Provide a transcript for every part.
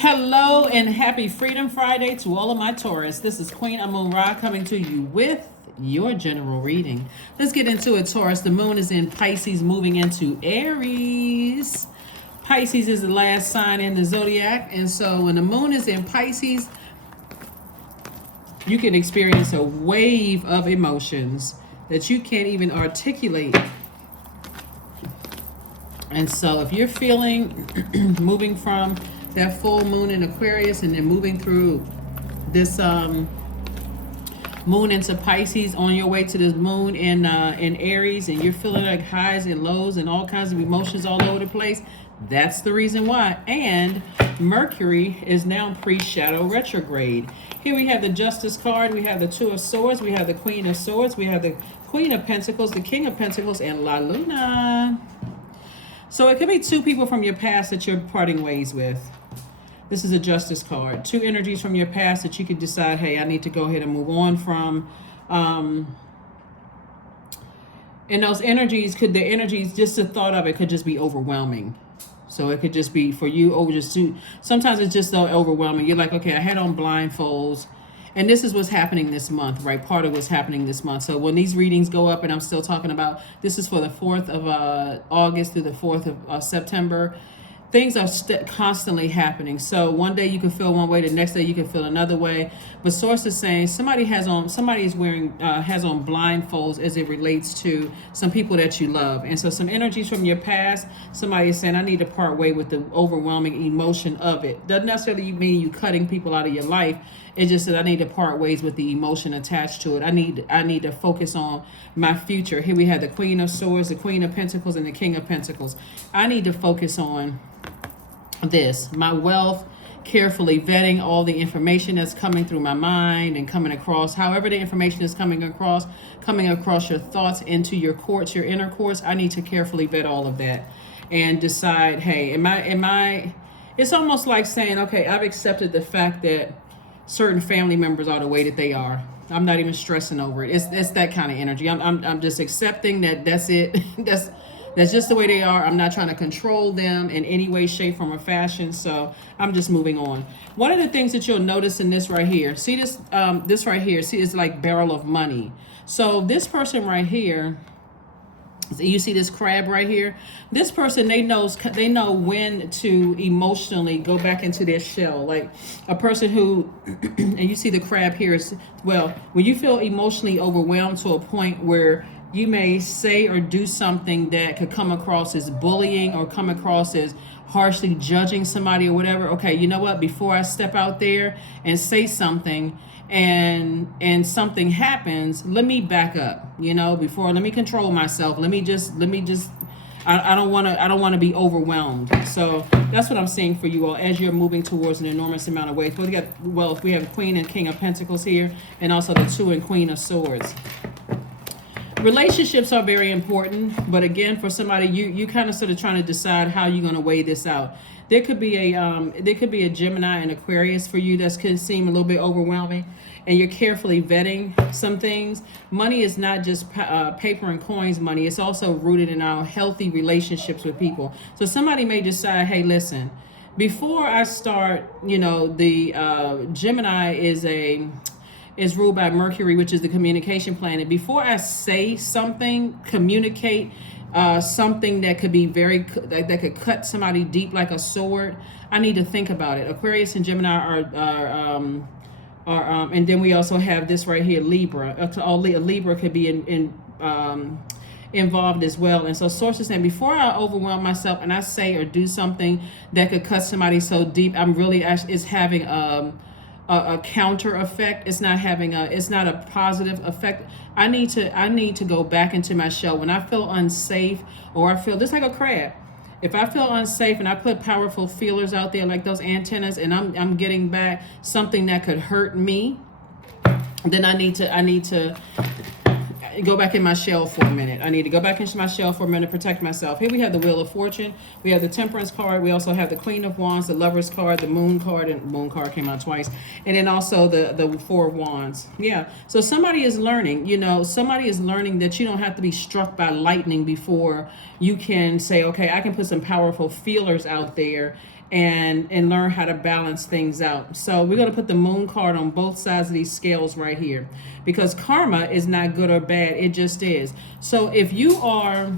Hello and happy Freedom Friday to all of my Taurus. This is Queen Amun Ra coming to you with your general reading. Let's get into it, Taurus. The moon is in Pisces, moving into Aries. Pisces is the last sign in the Zodiac. And so when the moon is in Pisces, you can experience a wave of emotions that you can't even articulate. And so if you're feeling moving from that full moon in Aquarius and then moving through this moon into Pisces on your way to this moon in Aries, and you're feeling like highs and lows and all kinds of emotions all over the place, that's the reason why. And Mercury is now pre-shadow retrograde. Here we have the Justice card, we have the Two of Swords, we have the Queen of Swords, we have the Queen of Pentacles, the King of Pentacles, and La Luna. So it could be two people from your past that you're parting ways with. This is a Justice card. Two energies from your past that you could decide, hey, I need to go ahead and move on from. And those energies, just the thought of it could just be overwhelming. So it could just be for you, sometimes it's just so overwhelming. You're like, okay, I had on blindfolds. And this is what's happening this month, right? Part of what's happening this month. So when these readings go up, and I'm still talking about, this is for the 4th of August through the 4th of September. Things are constantly happening. So one day you can feel one way, the next day you can feel another way. But source is saying somebody has on blindfolds as it relates to some people that you love. And so some energies from your past, somebody is saying, I need to part way with the overwhelming emotion of it. Doesn't necessarily mean you cutting people out of your life. It's just that I need to part ways with the emotion attached to it. I need to focus on my future. Here we have the Queen of Swords, the Queen of Pentacles, and the King of Pentacles. I need to focus on this, my wealth, carefully vetting all the information that's coming through my mind and coming across, however the information is coming across your thoughts into your courts, your inner courts. I need to carefully vet all of that and decide, hey, am I, it's almost like saying, okay, I've accepted the fact that certain family members are the way that they are. I'm not even stressing over it. It's that kind of energy. I'm just accepting that that's it. That's just the way they are. I'm not trying to control them in any way, shape, form, or fashion. So I'm just moving on. One of the things that you'll notice in this right here, see this right here, see it's like barrel of money. So this person right here, you see this crab right here? This person, they know when to emotionally go back into their shell. Like a person who, and you see the crab here is, well, when you feel emotionally overwhelmed to a point where you may say or do something that could come across as bullying or come across as harshly judging somebody or whatever. Okay, you know what? Before I step out there and say something and something happens, let me back up. Let me control myself. Let me just. I don't want to be overwhelmed. So that's what I'm seeing for you all as you're moving towards an enormous amount of weight. We have the Queen and King of Pentacles here, and also the Two and Queen of Swords. Relationships are very important, but again, for somebody, you kind of sort of trying to decide how you're going to weigh this out. There could be a Gemini and Aquarius for you that can seem a little bit overwhelming, and you're carefully vetting some things. Money is not just paper and coins money. It's also rooted in our healthy relationships with people. So somebody may decide, hey, listen, before I start, the Gemini is ruled by Mercury, which is the communication planet. Before I say something, communicate something that could be that could cut somebody deep like a sword, I need to think about it. Aquarius and Gemini are and then we also have this right here, Libra. Libra could be involved as well. And so sources saying, before I overwhelm myself and I say or do something that could cut somebody so deep, I'm really is having a counter effect. It's not a positive effect. I need to go back into my shell when I feel unsafe, or I feel just like a crab. If I feel unsafe and I put powerful feelers out there like those antennas, and I'm getting back something that could hurt me, then I need to go back in my shell for a minute. I need to go back into my shell for a minute to protect myself. Here we have the Wheel of Fortune. We have the Temperance card. We also have the Queen of Wands, the Lovers card, the Moon card, and Moon card came out twice. And then also the Four of Wands. Yeah. So somebody is learning, that you don't have to be struck by lightning before you can say, okay, I can put some powerful feelers out there and learn how to balance things out. So we're going to put the moon card on both sides of these scales right here, because karma is not good or bad, it just is. So if you are,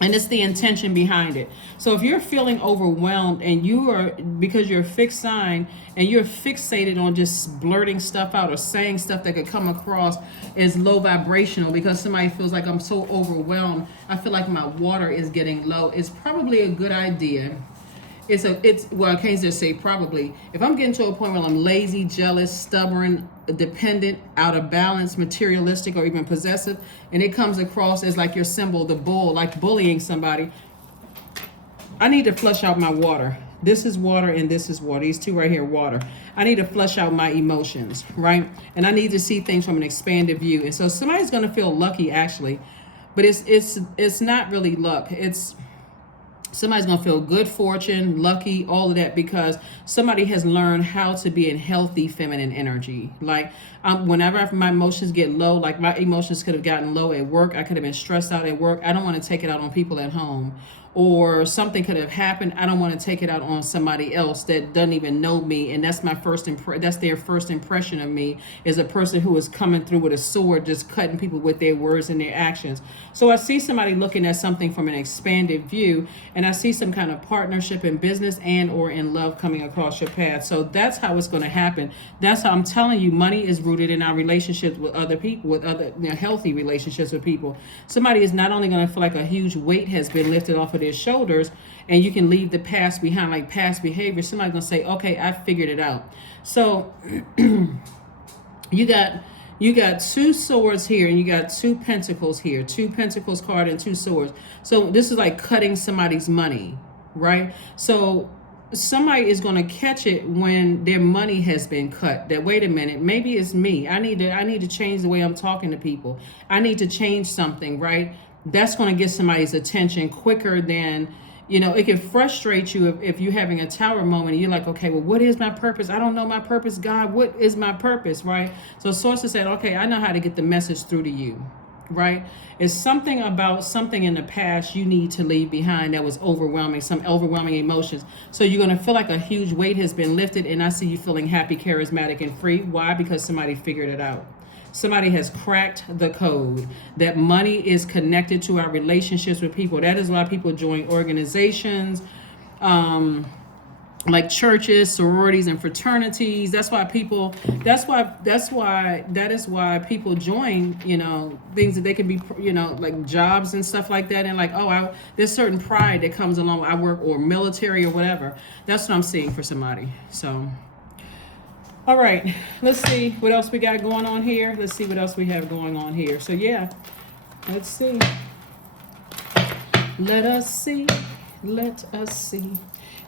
and it's the intention behind it. So if you're feeling overwhelmed and you are, because you're a fixed sign and you're fixated on just blurting stuff out or saying stuff that could come across as low vibrational, because somebody feels like, I'm so overwhelmed, I feel like my water is getting low, it's probably a good idea. Well, I can't just say probably. If I'm getting to a point where I'm lazy, jealous, stubborn, dependent, out of balance, materialistic, or even possessive, and it comes across as like your symbol, the bull, like bullying somebody, I need to flush out my water. This is water and this is water. These two right here, water. I need to flush out my emotions, right? And I need to see things from an expanded view. And so somebody's going to feel lucky, actually, but it's not really luck. Somebody's going to feel good fortune, lucky, all of that, because somebody has learned how to be in healthy feminine energy. Like whenever my emotions get low, like my emotions could have gotten low at work. I could have been stressed out at work. I don't want to take it out on people at home. Or something could have happened. I don't want to take it out on somebody else that doesn't even know me, and that's my that's their first impression of me, is a person who is coming through with a sword, just cutting people with their words and their actions. So I see somebody looking at something from an expanded view, and I see some kind of partnership in business and or in love coming across your path. So that's how it's going to happen. That's how I'm telling you, money is rooted in our relationships with other people, with other healthy relationships with people. Somebody is not only going to feel like a huge weight has been lifted off of their shoulders, and you can leave the past behind, like past behavior. Somebody's gonna say, okay, I figured it out. So you got two swords here, and you got two pentacles here, two pentacles card and two swords. So this is like cutting somebody's money, right? So somebody is going to catch it when their money has been cut, that wait a minute, maybe it's me. I need to change the way I'm talking to people. I need to change something, right? That's going to get somebody's attention quicker than, it can frustrate you if you're having a tower moment and you're like, okay, well, what is my purpose? I don't know my purpose. God, what is my purpose, right? So sources said, okay, I know how to get the message through to you, right? It's something about something in the past you need to leave behind that was overwhelming, some overwhelming emotions. So you're going to feel like a huge weight has been lifted, and I see you feeling happy, charismatic, and free. Why? Because somebody figured it out. Somebody has cracked the code that money is connected to our relationships with people. That is why people join organizations, like churches, sororities, and fraternities. That is why people join, things that they can be, like jobs and stuff like that. And like, there's certain pride that comes along with I work, or military or whatever. That's what I'm seeing for somebody. So. All right, let's see what else we got going on here. Let's see what else we have going on here. So yeah, let's see. Let us see.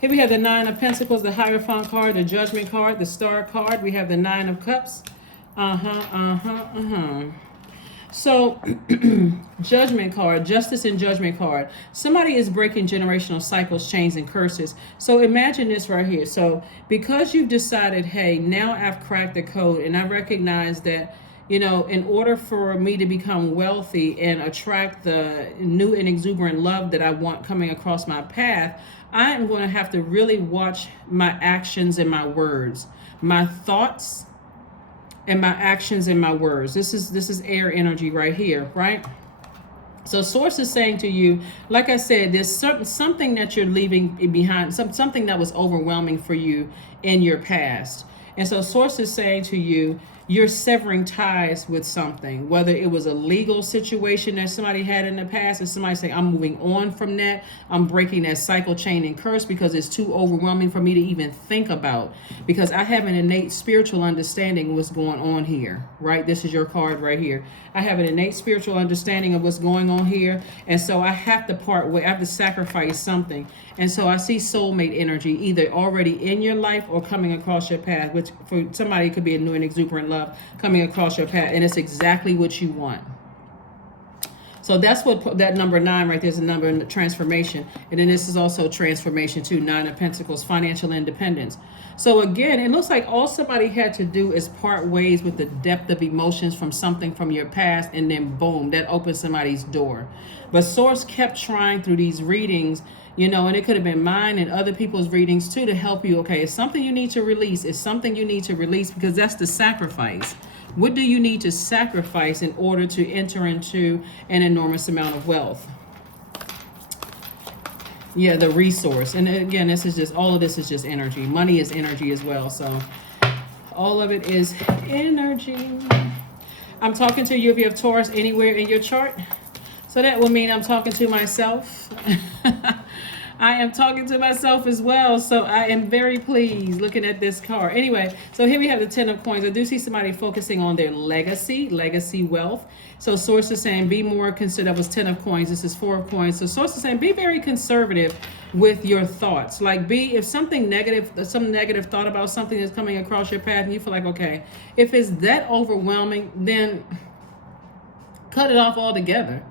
Here we have the Nine of Pentacles, the Hierophant card, the Judgment card, the Star card. We have the Nine of Cups. So, Judgment card, Justice and Judgment card. Somebody is breaking generational cycles, chains, and curses. So imagine this right here. So because you've decided, hey, now I've cracked the code, and I recognize that, in order for me to become wealthy and attract the new and exuberant love that I want coming across my path, I am going to have to really watch my actions and my words, my thoughts, and my actions and my words. This is air energy right here, right? So source is saying to you, like I said, there's something that you're leaving behind, something that was overwhelming for you in your past. And so source is saying to you, you're severing ties with something, whether it was a legal situation that somebody had in the past, or somebody say, I'm moving on from that. I'm breaking that cycle, chain, and curse because it's too overwhelming for me to even think about, because I have an innate spiritual understanding of what's going on here, right? This is your card right here. I have an innate spiritual understanding of what's going on here. And so I have to part way, I have to sacrifice something. And so I see soulmate energy either already in your life or coming across your path, which for somebody could be a new and exuberant love coming across your path. And it's exactly what you want. So that's what that number 9 right there is, a number in the transformation. And then this is also transformation too, 9 of Pentacles, financial independence. So again, it looks like all somebody had to do is part ways with the depth of emotions from something from your past, and then boom, that opens somebody's door. But source kept trying through these readings, you know, and it could have been mine and other people's readings too, to help you. Okay, it's something you need to release. It's something you need to release, because that's the sacrifice. What do you need to sacrifice in order to enter into an enormous amount of wealth? Yeah, the resource. And again, this is just, all of this is just energy. Money is energy as well. So all of it is energy. I'm talking to you if you have Taurus anywhere in your chart. So that will mean I'm talking to myself. I am talking to myself as well. So I am very pleased looking at this card. Anyway, so here we have the 10 of coins. I do see somebody focusing on their legacy wealth. So source is saying be more considered. That was 10 of coins. This is 4 of coins. So source is saying be very conservative with your thoughts. Like, if something negative, some negative thought about something is coming across your path and you feel like, okay, if it's that overwhelming, then cut it off altogether.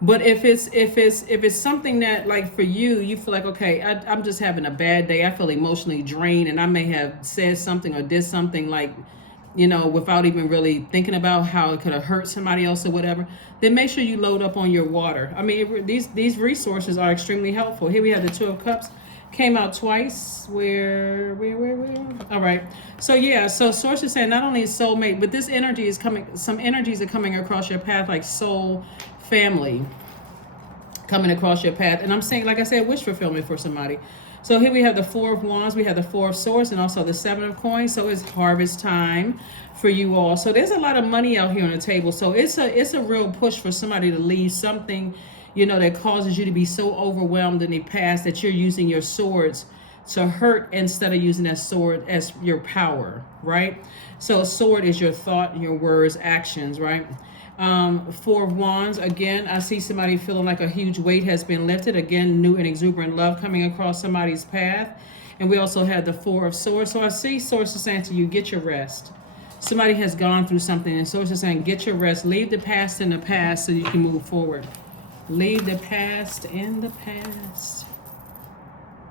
But if it's something that, like, for you feel like, okay, I'm just having a bad day, I feel emotionally drained, and I may have said something or did something, like, you know, without even really thinking about how it could have hurt somebody else or whatever, then make sure you load up on your water. I mean, these resources are extremely helpful. Here we have the 2 of Cups. Came out twice. Where? All right. So yeah, so source is saying not only is soulmate, but this energy is coming, some energies are coming across your path, like soul family coming across your path. And I'm saying, like I said, wish fulfillment for somebody. So here we have the 4 of Wands, we have the 4 of Swords, and also the 7 of Coins. So it's harvest time for you all. So there's a lot of money out here on the table. So it's a real push for somebody to leave something, you know, that causes you to be so overwhelmed in the past that you're using your swords to hurt instead of using that sword as your power, right? So a sword is your thought, your words, actions, right? 4 of Wands, again, I see somebody feeling like a huge weight has been lifted. Again, new and exuberant love coming across somebody's path. And we also had the 4 of Swords. So I see sources saying to you, get your rest. Somebody has gone through something, and sources saying, get your rest. Leave the past in the past so you can move forward. Leave the past in the past.